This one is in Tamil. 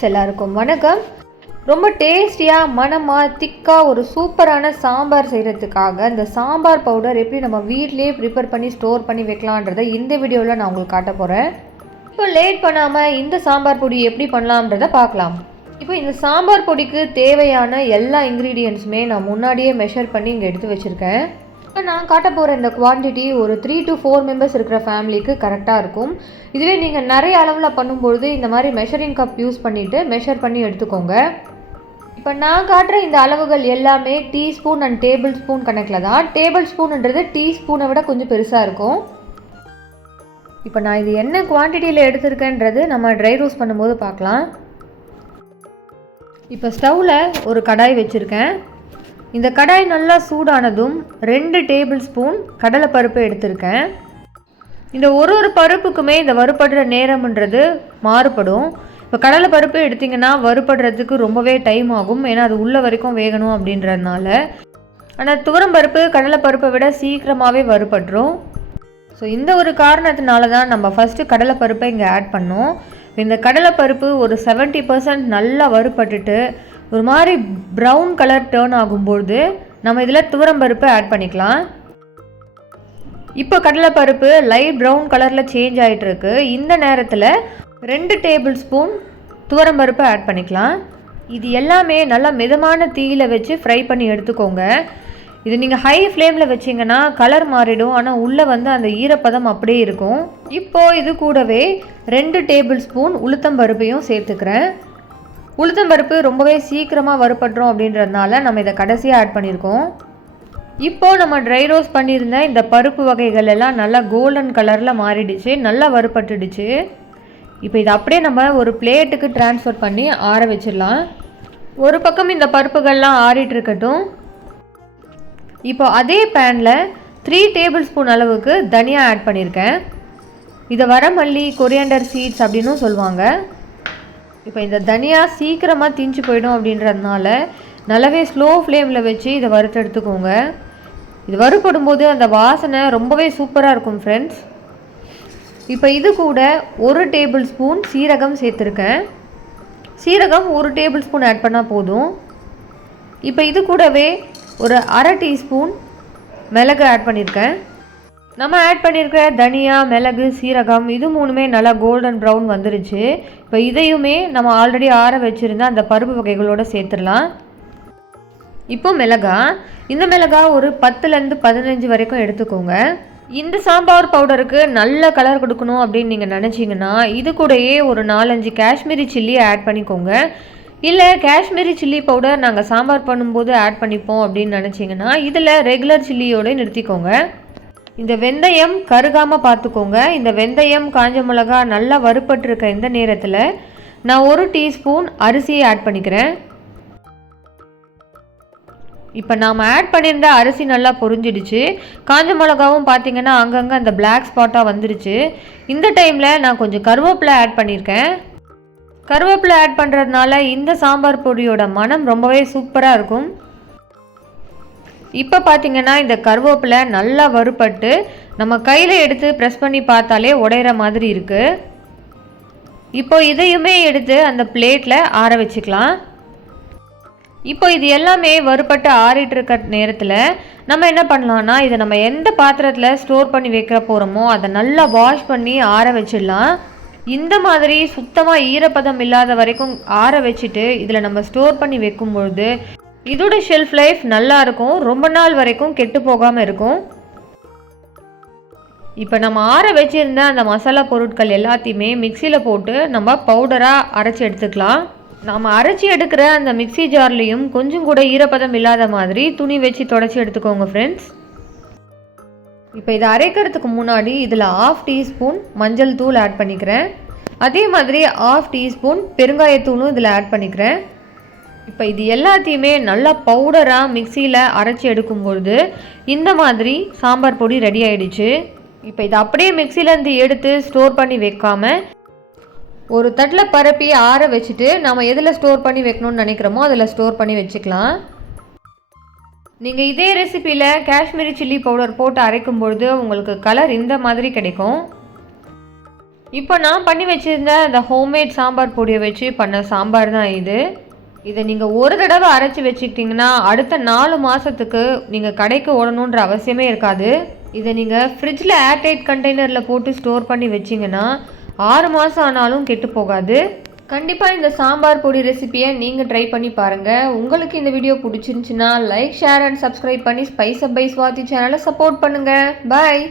ஃப்ரெண்ட்ஸ், எல்லாருக்கும் வணக்கம். ரொம்ப டேஸ்டியாக மனமாக திக்காக ஒரு சூப்பரான சாம்பார் செய்கிறதுக்காக இந்த சாம்பார் பவுடர் எப்படி நம்ம வீட்லேயே ப்ரிப்பேர் பண்ணி ஸ்டோர் பண்ணி வைக்கலான்றதை இந்த வீடியோவில் நான் உங்களுக்கு காட்ட போகிறேன். இப்போ லேட் பண்ணாமல் இந்த சாம்பார் பொடி எப்படி பண்ணலாம்ன்றதை பார்க்கலாம். இப்போ இந்த சாம்பார் பொடிக்கு தேவையான எல்லா இன்க்ரீடியன்ட்ஸுமே நான் முன்னாடியே மெஷர் பண்ணி இங்கே எடுத்து வச்சுருக்கேன். இப்போ நான் காட்ட போகிற இந்த குவான்டிட்டி ஒரு 3 to 4 மெம்பர்ஸ் இருக்கிற ஃபேமிலிக்கு கரெக்டாக இருக்கும். இதுவே நீங்கள் நிறைய அளவில் பண்ணும்பொழுது இந்த மாதிரி மெஷரிங் கப் யூஸ் பண்ணிவிட்டு மெஷர் பண்ணி எடுத்துக்கோங்க. இப்போ நான் காட்டுற இந்த அளவுகள் எல்லாமே டீஸ்பூன் அண்ட் டேபிள் ஸ்பூன் கணக்கில் தான். டேபிள் ஸ்பூன்ன்றது டீஸ்பூனை விட கொஞ்சம் பெருசாக இருக்கும். இப்போ நான் இது என்ன குவான்டிட்டியில் எடுத்திருக்கேன்றது நம்ம ட்ரை ரோஸ்ட் பண்ணும்போது பார்க்கலாம். இப்போ ஸ்டவ்வில் ஒரு கடாய் வச்சுருக்கேன். இந்த கடாய் நல்லா சூடானதும் 2 டேபிள் ஸ்பூன் கடலைப்பருப்பு எடுத்திருக்கேன். இந்த ஒரு பருப்புக்குமே இந்த வறுபடுற நேரம்ன்றது மாறுபடும். இப்போ கடலைப்பருப்பு எடுத்திங்கன்னா வறுபடுறதுக்கு ரொம்பவே டைம் ஆகும், ஏன்னா அது உள்ள வரைக்கும் வேகணும் அப்படின்றதுனால. ஆனால் துவரம்பருப்பு கடலைப்பருப்பை விட சீக்கிரமாகவே வறுபட்டுரும். ஸோ இந்த ஒரு காரணத்தினால தான் நம்ம ஃபஸ்ட்டு கடலைப்பருப்பை இங்கே ஆட் பண்ணோம். இந்த கடலைப்பருப்பு ஒரு 70% நல்லா வறுபட்டுட்டு ஒரு மாதிரி ப்ரௌன் கலர் டேர்ன் ஆகும்போது நம்ம இதில் துவரம்பருப்பு ஆட் பண்ணிக்கலாம். இப்போ கடலைப்பருப்பு லைட் ப்ரௌன் கலரில் சேஞ்ச் ஆகிட்டுருக்கு. இந்த நேரத்தில் 2 டேபிள் ஸ்பூன் துவரம்பருப்பு ஆட் பண்ணிக்கலாம். இது எல்லாமே நல்லா மிதமான தீயில் வச்சு ஃப்ரை பண்ணி எடுத்துக்கோங்க. இது நீங்கள் ஹை ஃப்ளேமில் வச்சிங்கன்னா கலர் மாறிடும், ஆனால் உள்ளே அந்த ஈரப்பதம் அப்படியே இருக்கும். இப்போது இது கூடவே 2 டேபிள் ஸ்பூன் உளுத்தம்பருப்பையும் சேர்த்துக்கிறேன். உளுத்தம்பருப்பு ரொம்பவே சீக்கிரமாக வறுபட்டுரும் அப்படின்றதுனால நம்ம இதை கடைசியாக ஆட் பண்ணியிருக்கோம். இப்போது நம்ம ட்ரை ரோஸ்ட் பண்ணியிருந்த இந்த பருப்பு வகைகள் எல்லாம் நல்லா கோல்டன் கலரில் மாறிடுச்சு, நல்லா வறுபட்டுடுச்சு. இப்போ இதை அப்படியே நம்ம ஒரு பிளேட்டுக்கு ட்ரான்ஸ்ஃபர் பண்ணி ஆற வச்சிடலாம். ஒரு பக்கம் இந்த பருப்புகள்லாம் ஆறிட்டு இருக்கட்டும். இப்போ அதே பேனில் 3 டேபிள் ஸ்பூன் அளவுக்கு தனியா ஆட் பண்ணியிருக்கேன். இதை வரமல்லி, கொரியாண்டர் சீட்ஸ் அப்படின்னும் சொல்லுவாங்க. இப்போ இந்த தனியா சீக்கிரமாக தீஞ்சு போயிடும் அப்படின்றதுனால நல்லாவே ஸ்லோ ஃப்ளேமில் வச்சு இதை வறுத்து எடுத்துக்கோங்க. இது வறுபடும் போது அந்த வாசனை ரொம்பவே சூப்பராக இருக்கும் ஃப்ரெண்ட்ஸ். இப்போ இது கூட 1 டேபிள் ஸ்பூன் சீரகம் சேர்த்துருக்கேன். சீரகம் 1 டேபிள் ஸ்பூன் ஆட் பண்ணால் போதும். இப்போ இது கூடவே ஒரு 1/2 டீஸ்பூன் மிளகு ஆட் பண்ணியிருக்கேன். நம்ம ஆட் பண்ணியிருக்கிற தனியா, மிளகு, சீரகம் இது மூணுமே நல்லா கோல்டன் ப்ரௌன் வந்துருச்சு. இப்போ இதையுமே நம்ம ஆல்ரெடி ஆற வச்சுருந்த அந்த பருப்பு வகைகளோடு சேர்த்துடலாம். இப்போ இந்த மிளகா ஒரு 10லேருந்து 15 வரைக்கும் எடுத்துக்கோங்க. இந்த சாம்பார் பவுடருக்கு நல்ல கலர் கொடுக்கணும் அப்படின்னு நீங்கள் நினச்சிங்கன்னா இது கூடயே ஒரு 4-5 காஷ்மீரி சில்லி ஆட் பண்ணிக்கோங்க. இல்லை காஷ்மீரி சில்லி பவுடர் நாங்கள் சாம்பார் பண்ணும்போது ஆட் பண்ணிப்போம் அப்படின்னு நினச்சிங்கன்னா இதில் ரெகுலர் சில்லியோடு நிறுத்திக்கோங்க. இந்த வெந்தயம் கருகாமல் பார்த்துக்கோங்க. இந்த வெந்தயம், காஞ்ச மிளகா நல்லா வறுபட்டுருக்க இந்த நேரத்தில் நான் 1 டீஸ்பூன் அரிசியை ஆட் பண்ணிக்கிறேன். இப்போ நாம் ஆட் பண்ணியிருந்த அரிசி நல்லா பொரிஞ்சிடுச்சு. காஞ்ச மிளகாவும் பார்த்திங்கன்னா அங்கங்கே அந்த பிளாக் ஸ்பாட்டாக வந்துடுச்சு. இந்த டைமில் நான் கொஞ்சம் கருவேப்பிலை ஆட் பண்ணியிருக்கேன். கருவேப்பிலை ஆட் பண்ணுறதுனால இந்த சாம்பார் பொடியோட மனம் ரொம்பவே சூப்பராக இருக்கும். இப்போ பார்த்திங்கன்னா இந்த கருவேப்பிலை நல்லா வறுபட்டு நம்ம கையில் எடுத்து ப்ரெஸ் பண்ணி பார்த்தாலே உடையிற மாதிரி இருக்குது. இப்போ இதையுமே எடுத்து அந்த பிளேட்டில் ஆற வச்சுக்கலாம். இப்போ இது எல்லாமே வறுபட்டு ஆறிட்டு இருக்க நேரத்தில் நம்ம என்ன பண்ணலான்னா இதை நம்ம எந்த பாத்திரத்தில் ஸ்டோர் பண்ணி வைக்க போகிறோமோ அதை நல்லா வாஷ் பண்ணி ஆற வச்சிடலாம். இந்த மாதிரி சுத்தமாக ஈரப்பதம் இல்லாத வரைக்கும் ஆற வச்சுட்டு இதில் நம்ம ஸ்டோர் பண்ணி வைக்கும்பொழுது இதோட ஷெல்ஃப் லைஃப் நல்லா இருக்கும், ரொம்ப நாள் வரைக்கும் கெட்டு போகாமல் இருக்கும். இப்போ நம்ம ஆற வச்சுருந்த அந்த மசாலா பொருட்கள் எல்லாத்தையுமே மிக்சியில் போட்டு நம்ம பவுடராக அரைச்சி எடுத்துக்கலாம். நம்ம அரைச்சி எடுக்கிற அந்த மிக்சி ஜார்லேயும் கொஞ்சம் கூட ஈரப்பதம் இல்லாத மாதிரி துணி வச்சு தொடச்சி எடுத்துக்கோங்க ஃப்ரெண்ட்ஸ். இப்போ இதை அரைக்கிறதுக்கு முன்னாடி இதில் 1/2 டீஸ்பூன் மஞ்சள் தூள் ஆட் பண்ணிக்கிறேன். அதே மாதிரி 1/2 டீஸ்பூன் பெருங்காயத்தூளும் இதில் ஆட் பண்ணிக்கிறேன். இப்போ இது எல்லாத்தையுமே நல்லா பவுடராக மிக்சியில் அரைச்சி எடுக்கும்பொழுது இந்த மாதிரி சாம்பார் பொடி ரெடி ஆகிடுச்சு. இப்போ இதை அப்படியே மிக்சிலேருந்து எடுத்து ஸ்டோர் பண்ணி வைக்காமல் ஒரு தட்டில் பரப்பி ஆற வச்சுட்டு நம்ம எதில் ஸ்டோர் பண்ணி வைக்கணும்னு நினைக்கிறோமோ அதில் ஸ்டோர் பண்ணி வச்சுக்கலாம். நீங்கள் இதே ரெசிபியில் காஷ்மீரி சில்லி பவுடர் போட்டு அரைக்கும் பொழுது உங்களுக்கு கலர் இந்த மாதிரி கிடைக்கும். இப்போ நான் பண்ணி வச்சுருந்த இந்த ஹோம்மேட் சாம்பார் பொடியை வச்சு பண்ண சாம்பார் தான் இது. இதை நீங்கள் ஒரு தடவை அரைச்சி வச்சுக்கிட்டிங்கன்னா அடுத்த 4 மாதத்துக்கு நீங்கள் கடைக்கு ஓடணுன்ற அவசியமே இருக்காது. இதை நீங்கள் ஃப்ரிட்ஜில் ஏர்டைட் கண்டெய்னரில் போட்டு ஸ்டோர் பண்ணி வச்சிங்கன்னா 6 மாதம் ஆனாலும் கெட்டு போகாது. கண்டிப்பாக இந்த சாம்பார் பொடி ரெசிபியை நீங்கள் ட்ரை பண்ணி பாருங்கள். உங்களுக்கு இந்த வீடியோ பிடிச்சிருந்துச்சின்னா லைக், ஷேர் அண்ட் சப்ஸ்கிரைப் பண்ணி ஸ்பைஸ் அப் பை ஸ்வாதி சேனலை சப்போர்ட் பண்ணுங்கள். பாய்.